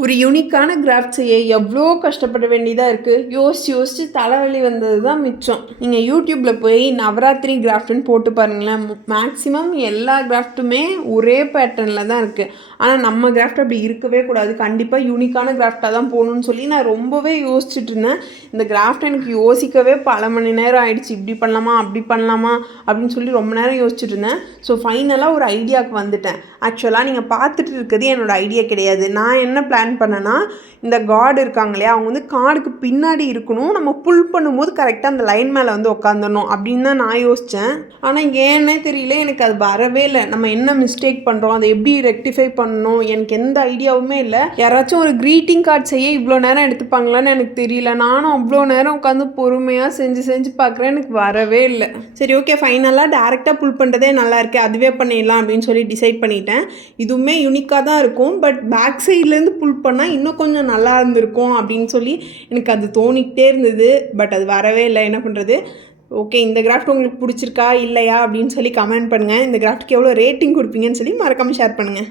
ஒரு யூனிக்கான கிராஃப்ட் செய்ய எவ்வளோ கஷ்டப்பட வேண்டியதாக இருக்குது. யோசித்து தலைவலி வந்தது தான் மிச்சம். நீங்கள் யூடியூப்பில் போய் நவராத்திரி கிராஃப்ட்னு போட்டு பாருங்களேன். மேக்ஸிமம் எல்லா கிராஃப்ட்டுமே ஒரே பேட்டர்னில் தான் இருக்குது. ஆனால் நம்ம கிராஃப்ட் அப்படி இருக்கவே கூடாது. கண்டிப்பாக யூனிக்கான கிராஃப்டாக தான் போகணுன்னு சொல்லி நான் ரொம்பவே யோசிச்சுட்டு இருந்தேன். இந்த கிராஃப்ட் எனக்கு யோசிக்கவே பல மணி நேரம் ஆயிடுச்சு. இப்படி பண்ணலாமா அப்படி பண்ணலாமா அப்படின்னு சொல்லி ரொம்ப நேரம் யோசிச்சுட்டு இருந்தேன். ஸோ ஃபைனலாக ஒரு ஐடியாவுக்கு வந்துட்டேன். ஆக்சுவலாக நீங்கள் பார்த்துட்டு இருக்கிறது என்னோடய ஐடியா கிடையாது. நான் என்ன பிளான் பண்ணனா, இந்த கார்டு இருக்காங்க இல்லையா, அவங்க வந்து கார்டுக்கு பின்னாடி இருக்கணும். நம்ம புல் பண்ணும்போது கரெக்டாக அந்த லைன் மேலே வந்து உட்காந்துடணும் அப்படின்னு தான் நான் யோசித்தேன். ஆனால் ஏன்னே தெரியல, எனக்கு அது வரவே இல்லை. நம்ம என்ன மிஸ்டேக் பண்ணுறோம், அதை எப்படி ரெக்டிஃபை பண்ணணும், எனக்கு எந்த ஐடியாவுமே இல்லை. யாராச்சும் ஒரு க்ரீட்டிங் கார்டு செய்ய இவ்வளோ நேரம் எடுத்துப்பாங்களான்னு எனக்கு தெரியல. நானும் அவ்வளோ நேரம் உட்காந்து பொறுமையாக செஞ்சு பார்க்குறேன், எனக்கு வரவே இல்லை. சரி, ஓகே, ஃபைனலாக டேரெக்டாக புல் பண்ணுறதே நல்லா இருக்குது, அதுவே பண்ணிடலாம் அப்படின்னு சொல்லி டிசைட் பண்ணிட்டேன். இதுவுமே யூனிக்காக தான் இருக்கும், பட் பேக் சைட்லேருந்து புல் பண்ணால் இன்னும் கொஞ்சம் நல்லா இருந்திருக்கும் அப்படின்னு சொல்லி எனக்கு அது தோணிக்கிட்டே இருந்தது. பட் அது வரவே இல்லை. என்ன பண்ணுறது? ஓகே, இந்த கிராஃப்ட் உங்களுக்கு பிடிச்சிருக்கா இல்லையா அப்படின்னு சொல்லி கமெண்ட் பண்ணுங்கள். இந்த கிராஃப்ட்டுக்கு எவ்வளோ ரேட்டிங் கொடுப்பீங்கன்னு சொல்லி மறக்காமல் ஷேர் பண்ணுங்கள்.